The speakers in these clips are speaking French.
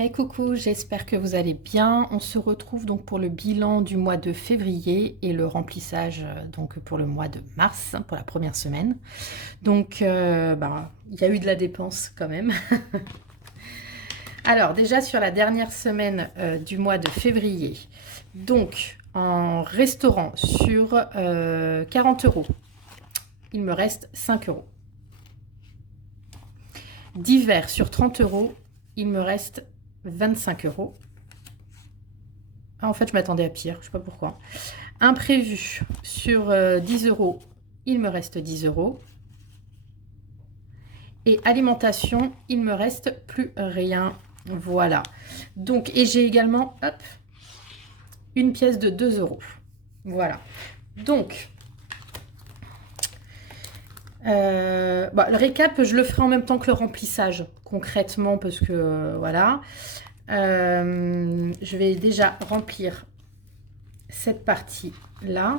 Hey coucou, j'espère que vous allez bien. On se retrouve donc pour le bilan du mois de février et le remplissage donc pour le mois de mars, pour la première semaine. Donc il y a eu de la dépense quand même. Alors déjà sur la dernière semaine du mois de février, donc en restaurant sur 40 euros, il me reste 5 euros. Divers sur 30 euros, il me reste 25 euros. Ah, en fait, je m'attendais à pire, je ne sais pas pourquoi. Imprévu sur 10 euros, il me reste 10 euros. Et alimentation, il me reste plus rien. Voilà. Donc, et j'ai également, hop, une pièce de 2 euros. Voilà. Donc, le récap, je le ferai en même temps que le remplissage, concrètement, parce que voilà. Je vais déjà remplir cette partie-là.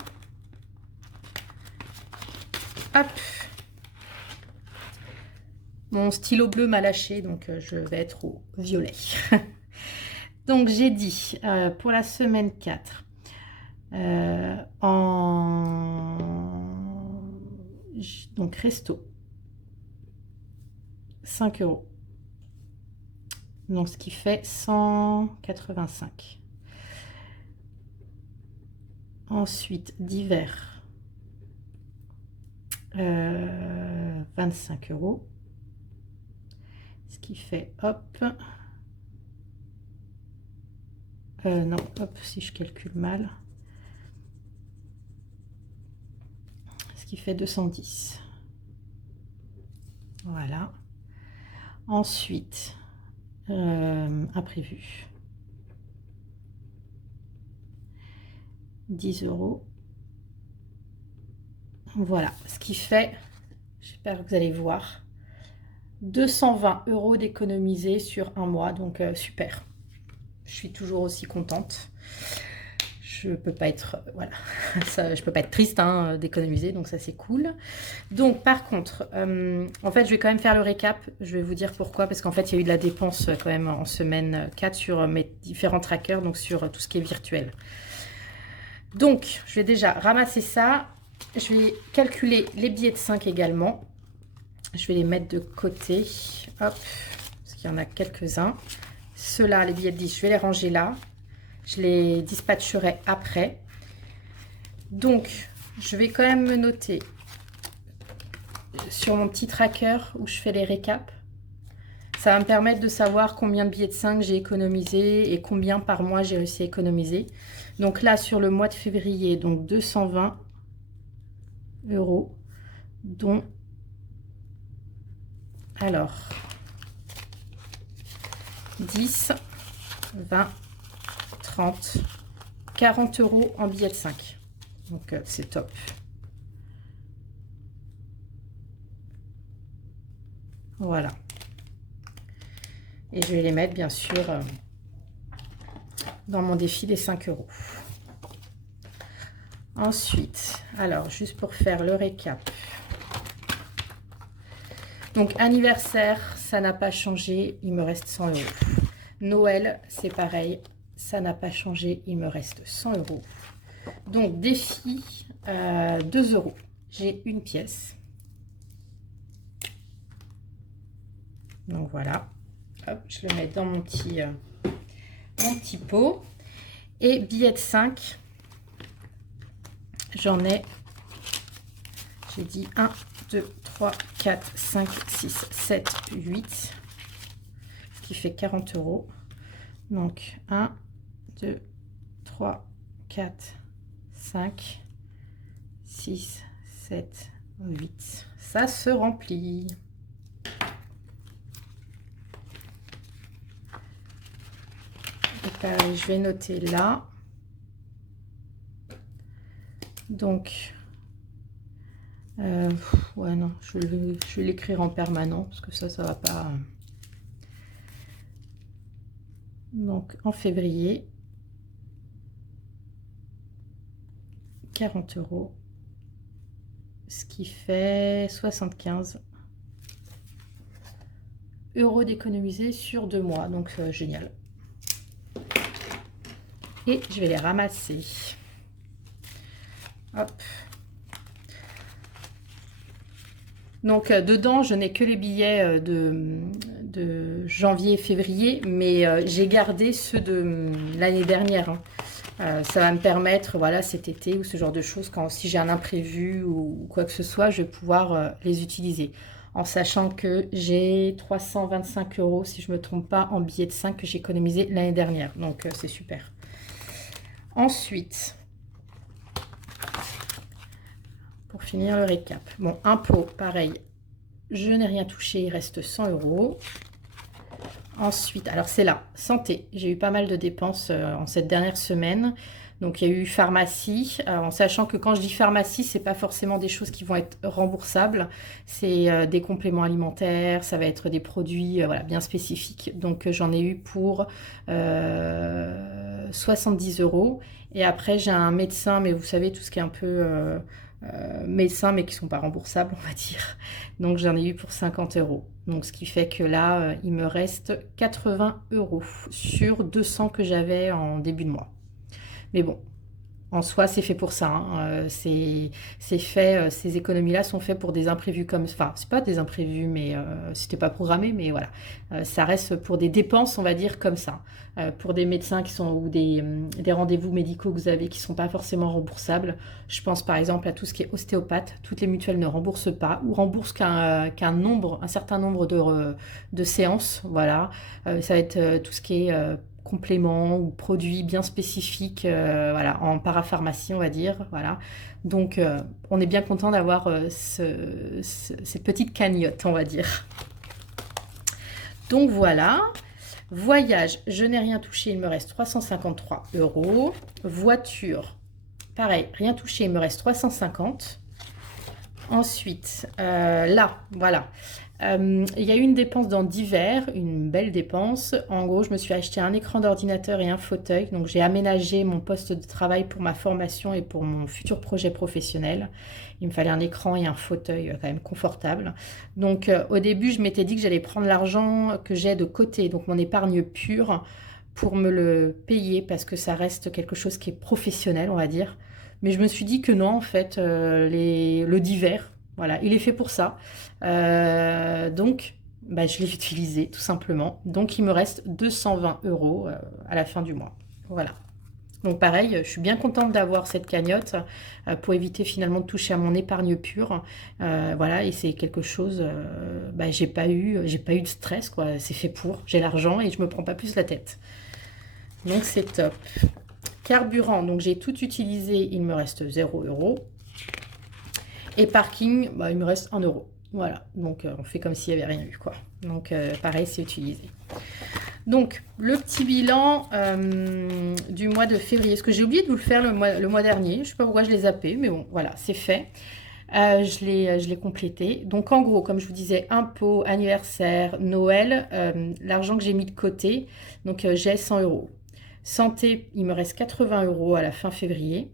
Hop. Mon stylo bleu m'a lâché, donc je vais être au violet. Donc j'ai dit pour la semaine 4, donc resto, 5 euros. Donc ce qui fait 185. Ensuite, divers, 25 euros. Ce qui fait, hop, non, hop, si je calcule mal, ce qui fait 210. Voilà. Ensuite, imprévu, 10 euros. Voilà, ce qui fait, j'espère que vous allez voir, 220 euros d'économiser sur un mois, donc super. Je suis toujours aussi contente. Je peux pas être, voilà, ça, je peux pas être triste hein, d'économiser, donc ça c'est cool. Donc par contre, en fait je vais quand même faire le récap, je vais vous dire pourquoi, parce qu'en fait il y a eu de la dépense quand même en semaine 4 sur mes différents trackers, donc sur tout ce qui est virtuel. Donc je vais déjà ramasser ça, je vais calculer les billets de 5 également, je vais les mettre de côté, hop, parce qu'il y en a quelques-uns. Ceux-là, les billets de 10, je vais les ranger là. Je les dispatcherai après. Donc, je vais quand même me noter sur mon petit tracker où je fais les récaps. Ça va me permettre de savoir combien de billets de 5 j'ai économisé et combien par mois j'ai réussi à économiser. Donc là, sur le mois de février, donc 220 euros, dont... Alors, 10, 20, 30, 40 euros en billets de 5. Donc, c'est top. Voilà. Et je vais les mettre, bien sûr, dans mon défi des 5 euros. Ensuite, alors, juste pour faire le récap. Donc, anniversaire, ça n'a pas changé, il me reste 100 euros. Noël, c'est pareil, ça n'a pas changé, il me reste 100 euros. Donc, défi, 2 euros. J'ai une pièce. Donc, voilà. Hop, je le mets dans mon petit pot. Et billet de 5, j'en ai, j'ai dit 1, 2, 3, 4, 5, 6, 7, 8, ce qui fait 40 euros. Donc 1, 2, 3, 4, 5, 6, 7, 8. Ça se remplit. Et pareil, je vais noter là. Donc, ouais, non, je vais l'écrire en permanent parce que ça va pas. Donc, en février, 40 euros, ce qui fait 75. € d'économiser sur 2 mois. Donc, génial. Et je vais les ramasser. Hop. Donc, dedans, je n'ai que les billets de janvier et février, mais j'ai gardé ceux de l'année dernière. Ça va me permettre, voilà, cet été ou ce genre de choses, quand si j'ai un imprévu ou quoi que ce soit, je vais pouvoir les utiliser. En sachant que j'ai 325 €, si je ne me trompe pas, en billets de 5 que j'ai économisé l'année dernière. Donc, c'est super. Ensuite, pour finir le récap. Bon, impôt, pareil, je n'ai rien touché, il reste 100 €. Ensuite, alors c'est là, santé. J'ai eu pas mal de dépenses en cette dernière semaine. Donc, il y a eu pharmacie, en sachant que quand je dis pharmacie, c'est pas forcément des choses qui vont être remboursables. C'est des compléments alimentaires, ça va être des produits voilà, bien spécifiques. Donc, j'en ai eu pour 70 €. Et après, j'ai un médecin, mais vous savez, tout ce qui est un peu médecin, mais qui ne sont pas remboursables, on va dire. Donc, j'en ai eu pour 50 €. Donc, ce qui fait que là, il me reste 80 € sur 200 que j'avais en début de mois. Mais bon, en soi, c'est fait pour ça. Hein. C'est fait, ces économies-là sont faites pour des imprévus comme... Enfin, c'est pas des imprévus, mais c'était pas programmé, mais voilà. Ça reste pour des dépenses, on va dire, comme ça. Pour des médecins qui sont... ou des rendez-vous médicaux que vous avez qui sont pas forcément remboursables. Je pense par exemple à tout ce qui est ostéopathe. Toutes les mutuelles ne remboursent pas ou remboursent un certain nombre de séances. Voilà. Ça va être tout ce qui est... compléments ou produits bien spécifiques voilà, en parapharmacie, on va dire. Voilà. Donc, on est bien content d'avoir cette petite cagnotte, on va dire. Donc, voilà. Voyage, je n'ai rien touché, il me reste 353 €. Voiture, pareil, rien touché, il me reste 350. Ensuite, là, voilà. Il y a eu une dépense dans divers, une belle dépense. En gros, je me suis acheté un écran d'ordinateur et un fauteuil. Donc, j'ai aménagé mon poste de travail pour ma formation et pour mon futur projet professionnel. Il me fallait un écran et un fauteuil quand même confortable. Donc, au début, je m'étais dit que j'allais prendre l'argent que j'ai de côté, donc mon épargne pure, pour me le payer parce que ça reste quelque chose qui est professionnel, on va dire. Mais je me suis dit que non, en fait, le divers, voilà, il est fait pour ça. Donc, bah, je l'ai utilisé tout simplement. Donc, il me reste 220 € à la fin du mois. Voilà. Donc, pareil, je suis bien contente d'avoir cette cagnotte pour éviter finalement de toucher à mon épargne pure. Voilà, et c'est quelque chose, bah, j'ai pas eu de stress, quoi. C'est fait pour, j'ai l'argent et je me prends pas plus la tête. Donc, c'est top. Carburant, donc j'ai tout utilisé, il me reste 0 €. Et parking, bah, il me reste 1 €. Voilà, donc on fait comme s'il n'y avait rien eu, quoi. Donc pareil, c'est utilisé. Donc, le petit bilan du mois de février. Parce que j'ai oublié de vous le faire le mois dernier. Je ne sais pas pourquoi je l'ai zappé, mais bon, voilà, c'est fait. Je l'ai complété. Donc, en gros, comme je vous disais, impôts, anniversaire, Noël, l'argent que j'ai mis de côté, donc j'ai 100 €. Santé, il me reste 80 € à la fin février.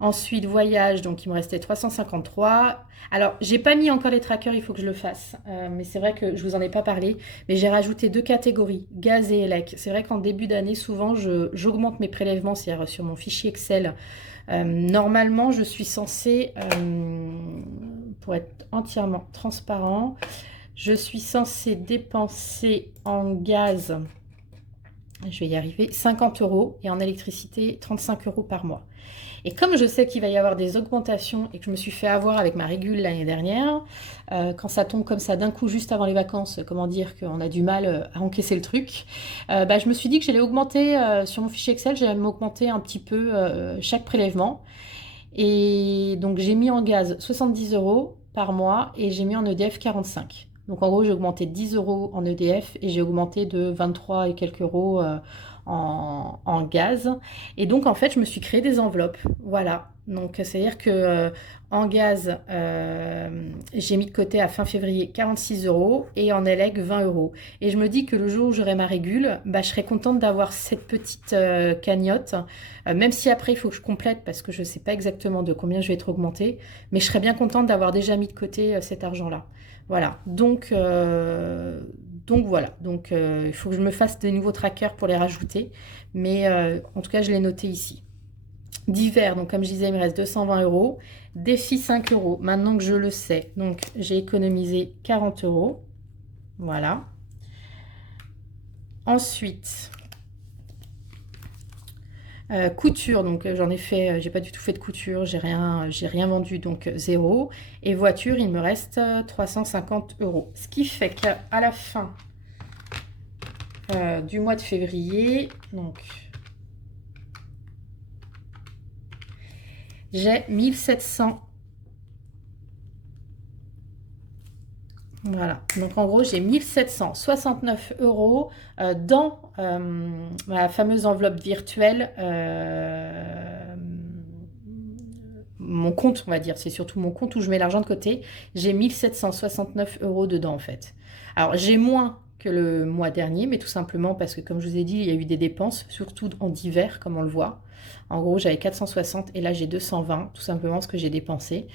Ensuite, voyage, donc il me restait 353. Alors, j'ai pas mis encore les trackers, il faut que je le fasse. Mais c'est vrai que je vous en ai pas parlé. Mais j'ai rajouté 2 catégories, gaz et élec. C'est vrai qu'en début d'année, souvent, j'augmente mes prélèvements, c'est-à-dire sur mon fichier Excel. Normalement, je suis censée, pour être entièrement transparent, je suis censée dépenser en gaz, je vais y arriver, 50 € et en électricité, 35 € par mois. Et comme je sais qu'il va y avoir des augmentations et que je me suis fait avoir avec ma régule l'année dernière, quand ça tombe comme ça d'un coup juste avant les vacances, comment dire qu'on a du mal à encaisser le truc, bah, je me suis dit que j'allais augmenter sur mon fichier Excel, j'allais m'augmenter un petit peu chaque prélèvement. Et donc j'ai mis en gaz 70 € par mois et j'ai mis en EDF 45. Donc en gros j'ai augmenté 10 € en EDF et j'ai augmenté de 23 et quelques euros en gaz. Et donc en fait je me suis créé des enveloppes. Voilà. Donc c'est-à-dire que en gaz j'ai mis de côté à fin février 46 € et en élec 20 €. Et je me dis que le jour où j'aurai ma régule, bah, je serai contente d'avoir cette petite cagnotte. Même si après il faut que je complète parce que je ne sais pas exactement de combien je vais être augmentée. Mais je serais bien contente d'avoir déjà mis de côté cet argent-là. Voilà, donc Donc voilà, donc il faut que je me fasse de nouveaux trackers pour les rajouter. Mais en tout cas, je l'ai noté ici. Divers, donc comme je disais, il me reste 220 euros. Défi 5 euros, maintenant que je le sais. Donc j'ai économisé 40 euros. Voilà. Ensuite, couture, donc j'en ai fait, j'ai pas du tout fait de couture, j'ai rien vendu, donc zéro. Et voiture, il me reste 350 euros. Ce qui fait qu'à la fin du mois de février, donc j'ai 1700. Voilà, donc en gros, j'ai 1769 euros dans ma fameuse enveloppe virtuelle. Mon compte, on va dire, c'est surtout mon compte où je mets l'argent de côté. J'ai 1769 euros dedans, en fait. Alors, j'ai moins que le mois dernier, mais tout simplement parce que, comme je vous ai dit, il y a eu des dépenses, surtout en divers, comme on le voit. En gros, j'avais 460 et là, j'ai 220, tout simplement ce que j'ai dépensé.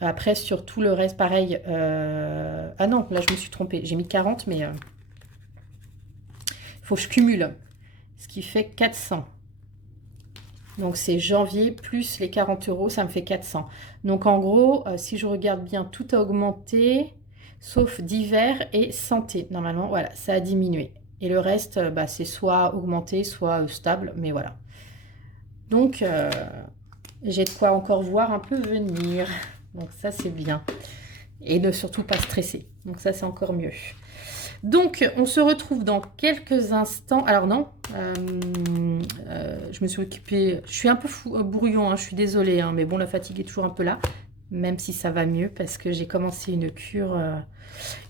Après, sur tout le reste, pareil. Ah non, là, je me suis trompée. J'ai mis 40, mais il faut que je cumule. Ce qui fait 400. Donc, c'est janvier plus les 40 euros, ça me fait 400. Donc, en gros, si je regarde bien, tout a augmenté, sauf divers et santé. Normalement, voilà, ça a diminué. Et le reste, bah, c'est soit augmenté, soit stable, mais voilà. Donc, j'ai de quoi encore voir un peu venir. Donc, ça, c'est bien. Et ne surtout pas stresser. Donc ça, c'est encore mieux. Donc, on se retrouve dans quelques instants. Alors non, je me suis occupée... Je suis un peu brouillon, hein, je suis désolée. Hein, mais bon, la fatigue est toujours un peu là. Même si ça va mieux parce que j'ai commencé une cure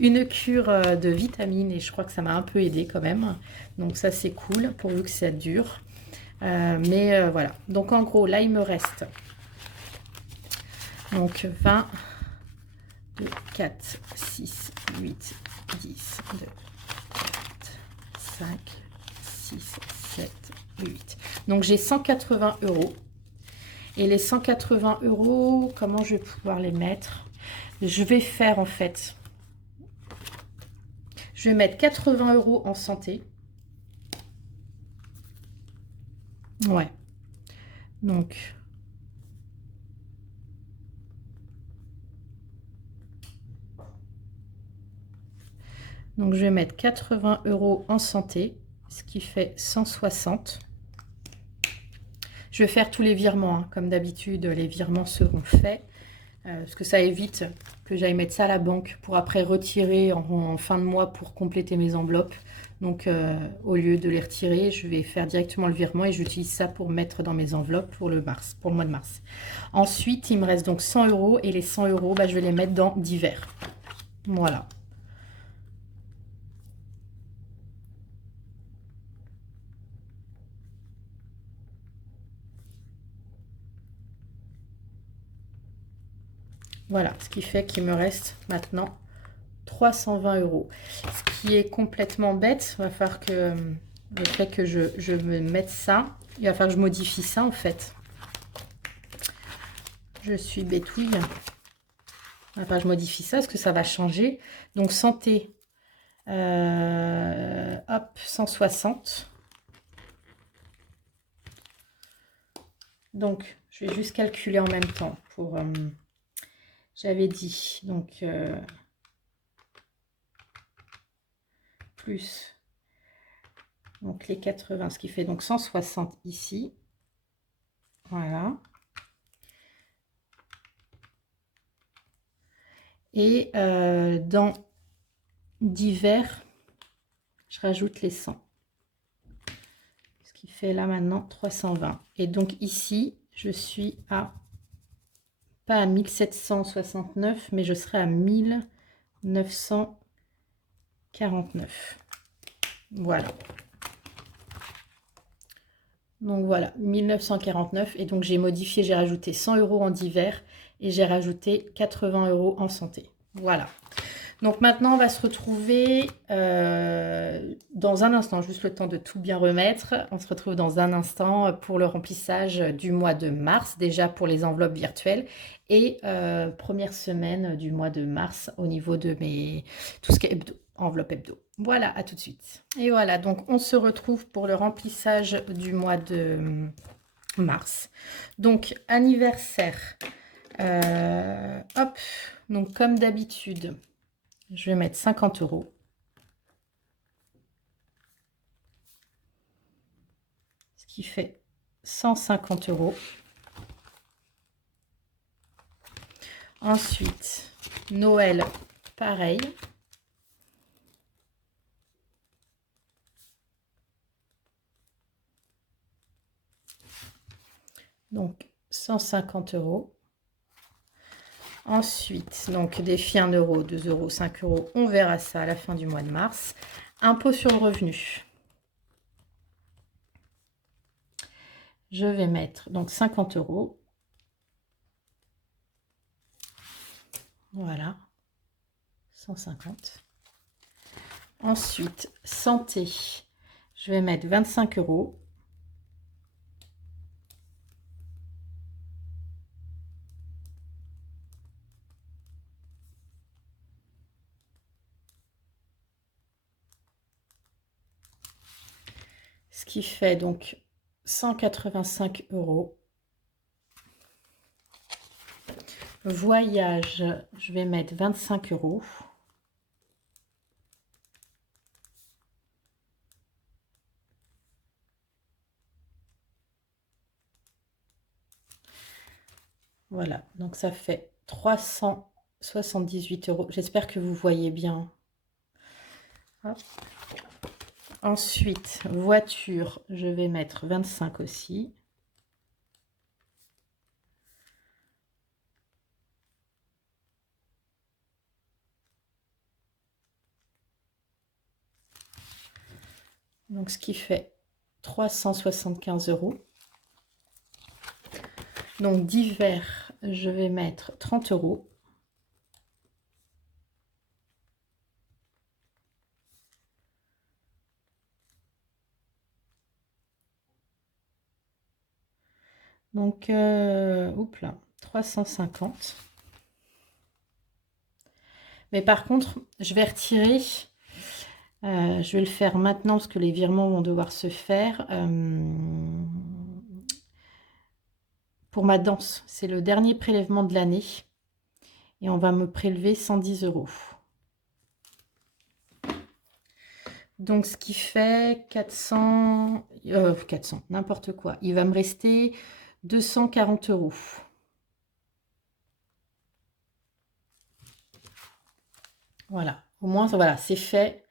de vitamines. Et je crois que ça m'a un peu aidé quand même. Donc ça, c'est cool, pourvu que ça dure. Mais voilà. Donc en gros, là, il me reste... Donc 20... 2, 4, 6, 8, 10, 2, 4, 5, 6, 7, 8. Donc j'ai 180 euros. Et les 180 euros, comment je vais pouvoir les mettre? Je vais faire en fait, je vais mettre 80 euros en santé. Ouais. Donc... Donc, je vais mettre 80 euros en santé, ce qui fait 160. Je vais faire tous les virements, hein. Comme d'habitude, les virements seront faits. Parce que ça évite que j'aille mettre ça à la banque pour après retirer en fin de mois pour compléter mes enveloppes. Donc, au lieu de les retirer, je vais faire directement le virement et j'utilise ça pour mettre dans mes enveloppes pour le mois de mars. Ensuite, il me reste donc 100 euros et les 100 euros, bah, je vais les mettre dans divers. Voilà. Voilà, ce qui fait qu'il me reste maintenant 320 euros. Ce qui est complètement bête, il va falloir que le fait que je me mette ça, il va falloir que je modifie ça en fait. Je suis bétouille. Il va falloir que je modifie ça parce que ça va changer. Donc santé, hop, 160. Donc je vais juste calculer en même temps pour... j'avais dit, donc... plus donc les 80, ce qui fait donc 160 ici. Voilà. Et dans divers, je rajoute les 100. Ce qui fait là maintenant 320. Et donc ici, je suis à, pas à 1769, mais je serai à 1949. Voilà. Donc voilà, 1949. Et donc j'ai modifié, j'ai rajouté 100 euros en divers et j'ai rajouté 80 euros en santé. Voilà. Donc maintenant, on va se retrouver dans un instant, juste le temps de tout bien remettre. On se retrouve dans un instant pour le remplissage du mois de mars, déjà pour les enveloppes virtuelles. Et première semaine du mois de mars au niveau de tout ce qui est hebdo, enveloppe hebdo. Voilà, à tout de suite. Et voilà, donc on se retrouve pour le remplissage du mois de mars. Donc, anniversaire. Hop, donc comme d'habitude, je vais mettre 50 €. Ce qui fait 150 €. Ensuite, Noël, pareil. Donc, 150 €. Ensuite, donc défi 1 €, 2 €, 5 €, on verra ça à la fin du mois de mars. Impôt sur le revenu. Je vais mettre donc 50 €. Voilà, 150. Ensuite, santé, je vais mettre 25 €. Ce qui fait donc 185 €. Voyage, je vais mettre 25 €. Voilà, donc ça fait 378 €. J'espère que vous voyez bien. Hop. Ensuite, voiture, je vais mettre 25 aussi. Donc, ce qui fait 375 €. Donc, divers, je vais mettre 30 €. Donc, oups là, 350. Mais par contre, je vais retirer. Je vais le faire maintenant parce que les virements vont devoir se faire. Pour ma danse, c'est le dernier prélèvement de l'année. Et on va me prélever 110 €. Donc, ce qui fait 400, n'importe quoi. Il va me rester 240 €. Voilà, au moins, voilà, c'est fait.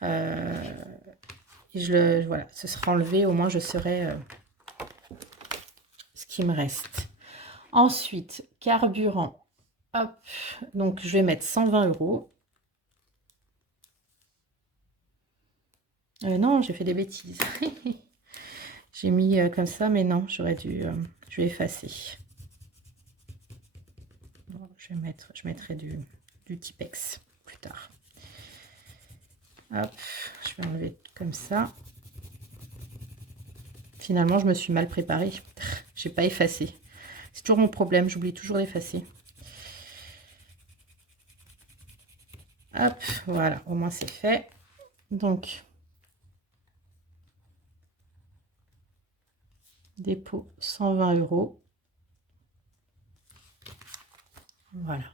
Et voilà, ce sera enlevé. Au moins, je saurai ce qui me reste. Ensuite, carburant. Hop, donc je vais mettre 120 €. Non, j'ai fait des bêtises. J'ai mis comme ça, mais non, j'aurais dû... je vais effacer. Bon, je mettrai du Tipex plus tard. Hop, je vais enlever comme ça. Finalement, je me suis mal préparée. J'ai pas effacé. C'est toujours mon problème, j'oublie toujours d'effacer. Hop, voilà, au moins c'est fait. Donc, dépôt 120 €. Voilà.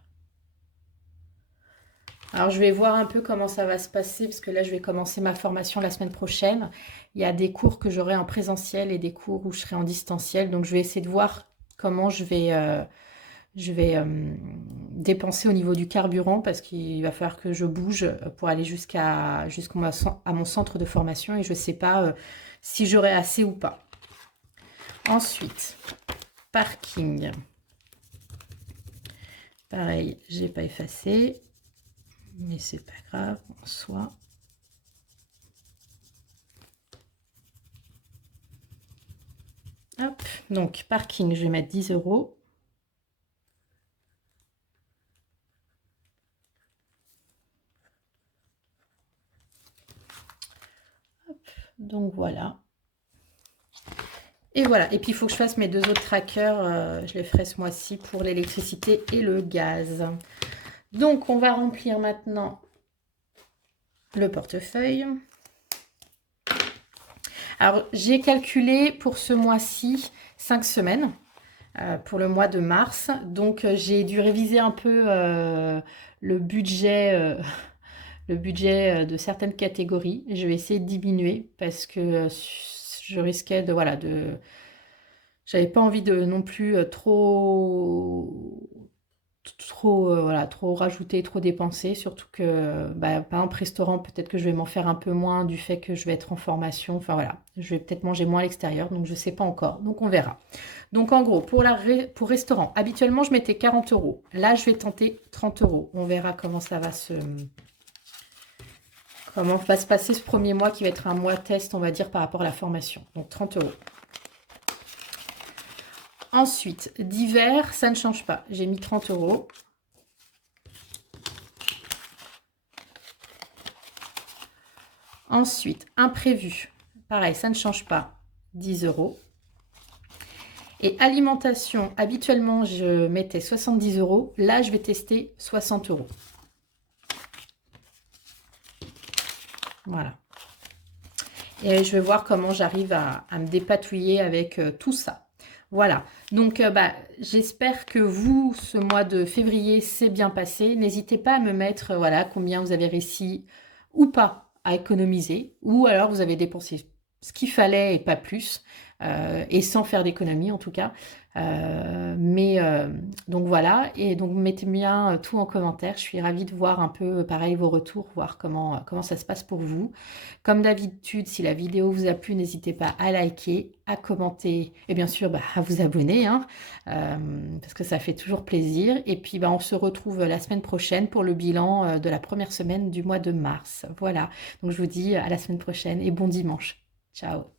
Alors, je vais voir un peu comment ça va se passer, parce que là, je vais commencer ma formation la semaine prochaine. Il y a des cours que j'aurai en présentiel et des cours où je serai en distanciel. Donc, je vais essayer de voir comment je vais dépenser au niveau du carburant, parce qu'il va falloir que je bouge pour aller à mon centre de formation. Et je ne sais pas si j'aurai assez ou pas. Ensuite, parking. Pareil, j'ai pas effacé. Mais c'est pas grave en soi. Hop, donc parking, je vais mettre 10 €. Hop, donc voilà. Et voilà, et puis il faut que je fasse mes deux autres trackers, je les ferai ce mois-ci pour l'électricité et le gaz. Donc on va remplir maintenant le portefeuille. Alors, j'ai calculé pour ce mois-ci 5 semaines pour le mois de mars. Donc, j'ai dû réviser un peu le budget, le budget de certaines catégories. Je vais essayer de diminuer parce que je risquais de, voilà, j'avais pas envie de non plus voilà, trop rajouter, trop dépenser, surtout que, bah, par exemple, restaurant, peut-être que je vais m'en faire un peu moins du fait que je vais être en formation. Enfin voilà, je vais peut-être manger moins à l'extérieur, donc je sais pas encore. Donc on verra. Donc en gros, pour restaurant, habituellement, je mettais 40 euros. Là, je vais tenter 30 euros. On verra comment comment va se passer ce premier mois qui va être un mois test, on va dire, par rapport à la formation. Donc 30 euros. Ensuite, d'hiver, ça ne change pas. J'ai mis 30 euros. Ensuite, imprévu. Pareil, ça ne change pas. 10 euros. Et alimentation, habituellement, je mettais 70 euros. Là, je vais tester 60 euros. Voilà. Et je vais voir comment j'arrive à me dépatouiller avec tout ça. Voilà, donc bah, j'espère que vous, ce mois de février, s'est bien passé. N'hésitez pas à me mettre voilà, combien vous avez réussi ou pas à économiser, ou alors vous avez dépensé ce qu'il fallait et pas plus, et sans faire d'économie en tout cas. Donc voilà, et donc mettez bien tout en commentaire. Je suis ravie de voir un peu pareil vos retours, voir comment ça se passe pour vous. Comme d'habitude, si la vidéo vous a plu, n'hésitez pas à liker, à commenter et bien sûr bah, à vous abonner, hein, parce que ça fait toujours plaisir. Et puis bah, on se retrouve la semaine prochaine pour le bilan de la première semaine du mois de mars. Voilà, donc je vous dis à la semaine prochaine et bon dimanche. Ciao.